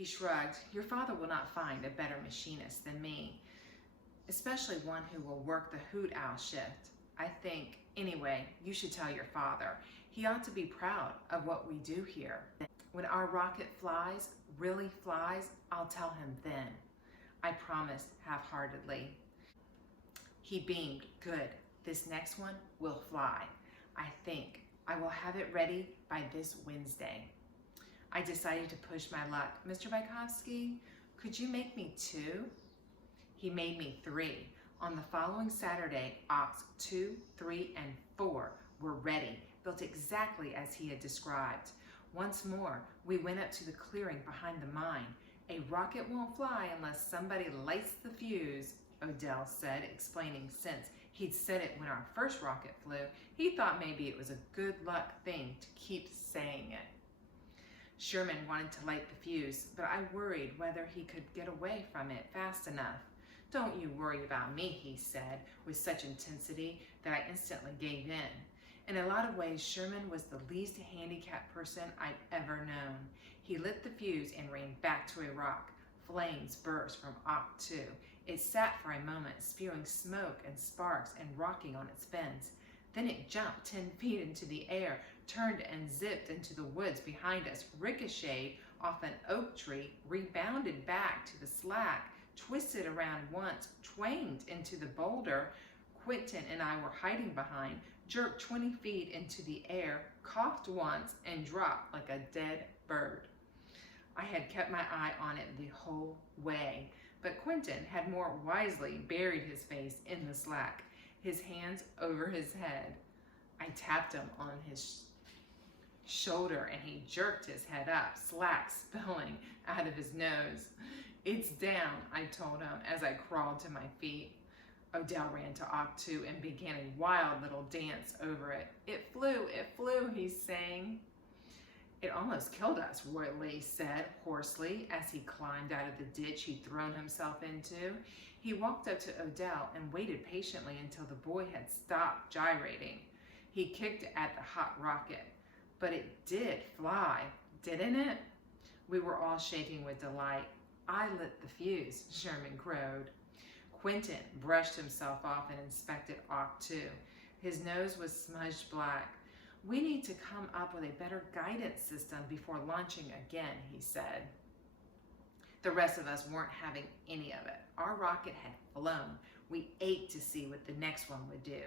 He shrugged. Your father will not find a better machinist than me, especially one who will work the hoot owl shift. I think, anyway, you should tell your father. He ought to be proud of what we do here. When our rocket flies, really flies, I'll tell him then, I promised half-heartedly. He beamed. Good. This next one will fly. I think I will have it ready by this Wednesday. I decided to push my luck. Mr. Bykowski, could you make me 2? He made me 3. On the following Saturday, Ox 2, 3, and 4 were ready, built exactly as he had described. Once more, we went up to the clearing behind the mine. A rocket won't fly unless somebody lights the fuse, Odell said, explaining since he'd said it when our first rocket flew, he thought maybe it was a good luck thing to keep saying it. Sherman wanted to light the fuse, but I worried whether he could get away from it fast enough. Don't you worry about me, he said, with such intensity that I instantly gave in. In a lot of ways, Sherman was the least handicapped person I'd ever known. He lit the fuse and ran back to a rock. Flames burst from Oct 2. It sat for a moment, spewing smoke and sparks and rocking on its fins. Then it jumped 10 feet into the air, turned and zipped into the woods behind us, ricocheted off an oak tree, rebounded back to the slack, twisted around once, twanged into the boulder Quentin and I were hiding behind, jerked 20 feet into the air, coughed once, and dropped like a dead bird. I had kept my eye on it the whole way, but Quentin had more wisely buried his face in the slack, his hands over his head. I tapped him on his shoulder and he jerked his head up, slack spilling out of his nose. It's down, I told him as I crawled to my feet. Odell ran to Oct 2 and began a wild little dance over it. It flew, he sang. It almost killed us, Roy Lee said hoarsely as he climbed out of the ditch he'd thrown himself into. He walked up to Odell and waited patiently until the boy had stopped gyrating. He kicked at the hot rocket. But it did fly, didn't it? We were all shaking with delight. I lit the fuse, Sherman crowed. Quentin brushed himself off and inspected Oct 2. His nose was smudged black. We need to come up with a better guidance system before launching again, he said. The rest of us weren't having any of it. Our rocket had flown. We ached to see what the next one would do.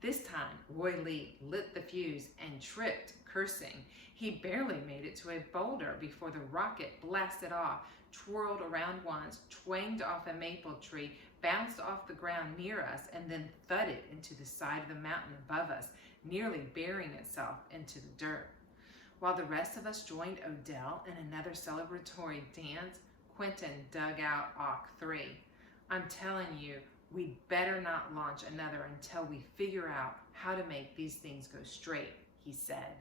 This time, Roy Lee lit the fuse and tripped, cursing. He barely made it to a boulder before the rocket blasted off, twirled around once, twanged off a maple tree, bounced off the ground near us, and then thudded into the side of the mountain above us, nearly burying itself into the dirt. While the rest of us joined Odell in another celebratory dance, Quentin dug out Oct 3. I'm telling you, we'd better not launch another until we figure out how to make these things go straight, he said.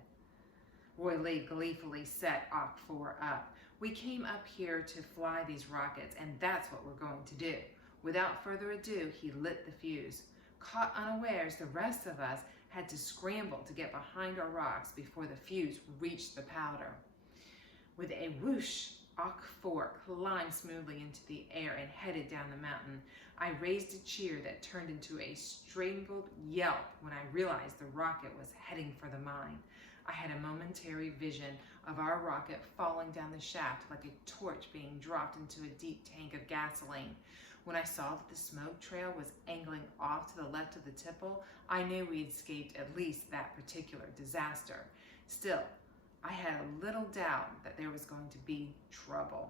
Roy Lee gleefully set Oct 4 up. We came up here to fly these rockets, and that's what we're going to do. Without further ado, he lit the fuse. Caught unawares, the rest of us had to scramble to get behind our rocks before the fuse reached the powder. With a whoosh, Oct 4 climbed smoothly into the air and headed down the mountain. I raised a cheer that turned into a strangled yelp when I realized the rocket was heading for the mine. I had a momentary vision of our rocket falling down the shaft like a torch being dropped into a deep tank of gasoline. When I saw that the smoke trail was angling off to the left of the tipple, I knew we had escaped at least that particular disaster. Still, I had a little doubt that there was going to be trouble.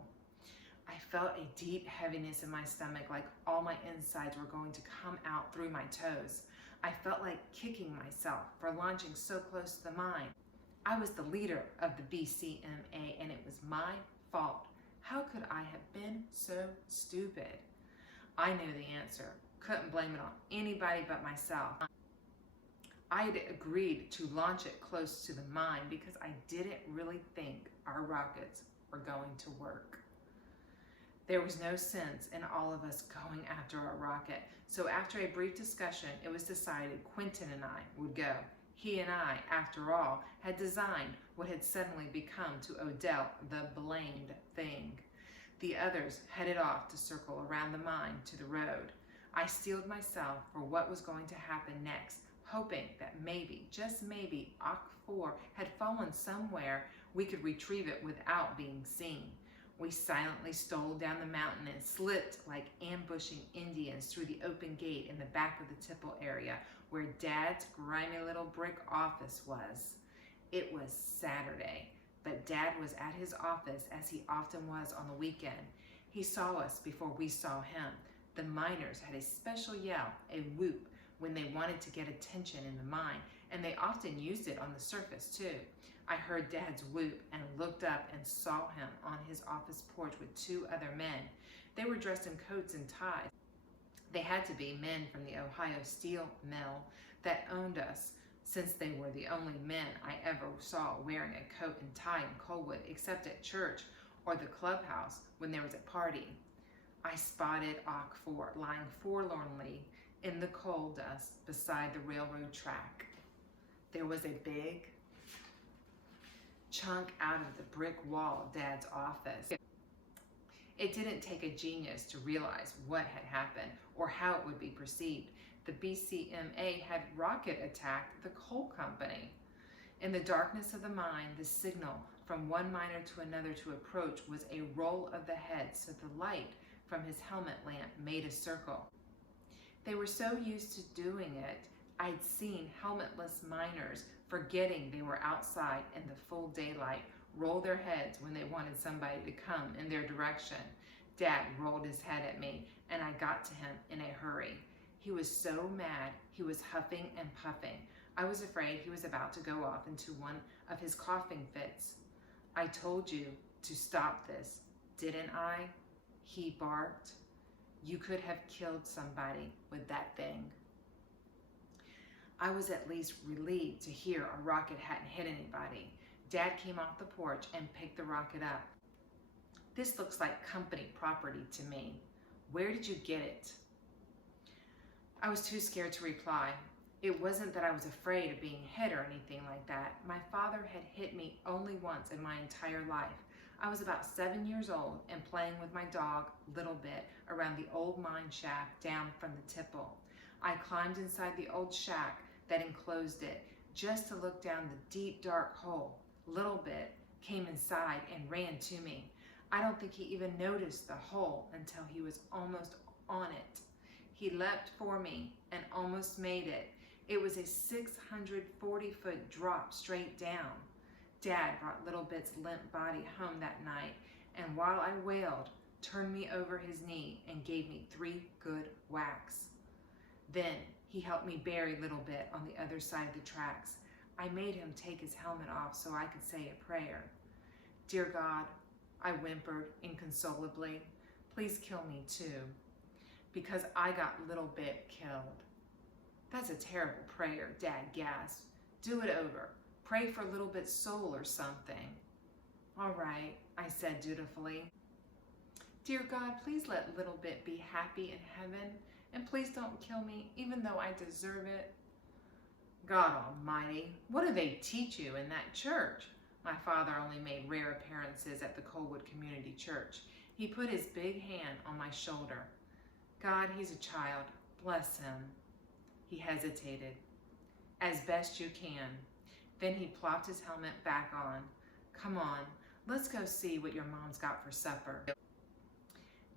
I felt a deep heaviness in my stomach, like all my insides were going to come out through my toes. I felt like kicking myself for launching so close to the mine. I was the leader of the BCMA, and it was my fault. How could I have been so stupid? I knew the answer. Couldn't blame it on anybody but myself. I had agreed to launch it close to the mine because I didn't really think our rockets were going to work. There was no sense in all of us going after our rocket, so after a brief discussion, it was decided Quentin and I would go. He and I, after all, had designed what had suddenly become to Odell the blamed thing. The others headed off to circle around the mine to the road. I steeled myself for what was going to happen next, hoping that maybe, just maybe, Ak-4 had fallen somewhere we could retrieve it without being seen. We silently stole down the mountain and slipped like ambushing Indians through the open gate in the back of the tipple area where Dad's grimy little brick office was. It was Saturday, but Dad was at his office as he often was on the weekend. He saw us before we saw him. The miners had a special yell, a whoop, when they wanted to get attention in the mine, and they often used it on the surface too. I heard Dad's whoop and looked up and saw him on his office porch with two other men. They were dressed in coats and ties. They had to be men from the Ohio Steel Mill that owned us, since they were the only men I ever saw wearing a coat and tie in Coalwood, except at church or the clubhouse when there was a party. I spotted Ak-4 lying forlornly in the coal dust beside the railroad track. There was a big chunk out of the brick wall of Dad's office. It didn't take a genius to realize what had happened or how it would be perceived. The BCMA had rocket attacked the coal company. In the darkness of the mine, the signal from one miner to another to approach was a roll of the head, so the light from his helmet lamp made a circle. They were so used to doing it, I'd seen helmetless miners, forgetting they were outside in the full daylight, roll their heads when they wanted somebody to come in their direction. Dad rolled his head at me, and I got to him in a hurry. He was so mad, he was huffing and puffing. I was afraid he was about to go off into one of his coughing fits. I told you to stop this, didn't I? He barked. You could have killed somebody with that thing. I was at least relieved to hear a rocket hadn't hit anybody. Dad came off the porch and picked the rocket up. This looks like company property to me. Where did you get it? I was too scared to reply. It wasn't that I was afraid of being hit or anything like that. My father had hit me only once in my entire life. I was about 7 years old and playing with my dog Little Bit around the old mine shaft down from the tipple. I climbed inside the old shack that enclosed it just to look down the deep dark hole. Little Bit came inside and ran to me. I don't think he even noticed the hole until he was almost on it. He leapt for me and almost made it. It was a 640-foot drop straight down. Dad brought Little Bit's limp body home that night, and while I wailed, turned me over his knee and gave me 3 good whacks. Then he helped me bury Little Bit on the other side of the tracks. I made him take his helmet off so I could say a prayer. Dear God, I whimpered inconsolably, please kill me too, because I got Little Bit killed. That's a terrible prayer, Dad gasped. Do it over. Pray for Little Bit's soul or something. All right, I said dutifully. Dear God, please let Little Bit be happy in heaven, and please don't kill me, even though I deserve it. God Almighty, what do they teach you in that church? My father only made rare appearances at the Coalwood Community Church. He put his big hand on my shoulder. God, he's a child. Bless him. He hesitated. As best you can. Then he plopped his helmet back on. Come on, let's go see what your mom's got for supper.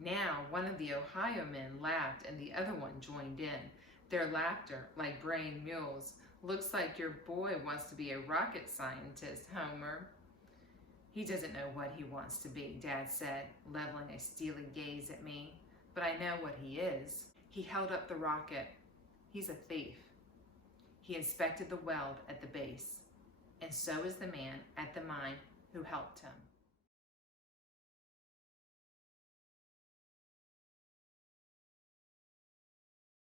Now, one of the Ohio men laughed and the other one joined in. Their laughter, like braying mules. Looks like your boy wants to be a rocket scientist, Homer. He doesn't know what he wants to be, Dad said, leveling a steely gaze at me. But I know what he is. He held up the rocket. He's a thief. He inspected the weld at the base, and so is the man at the mine who helped him.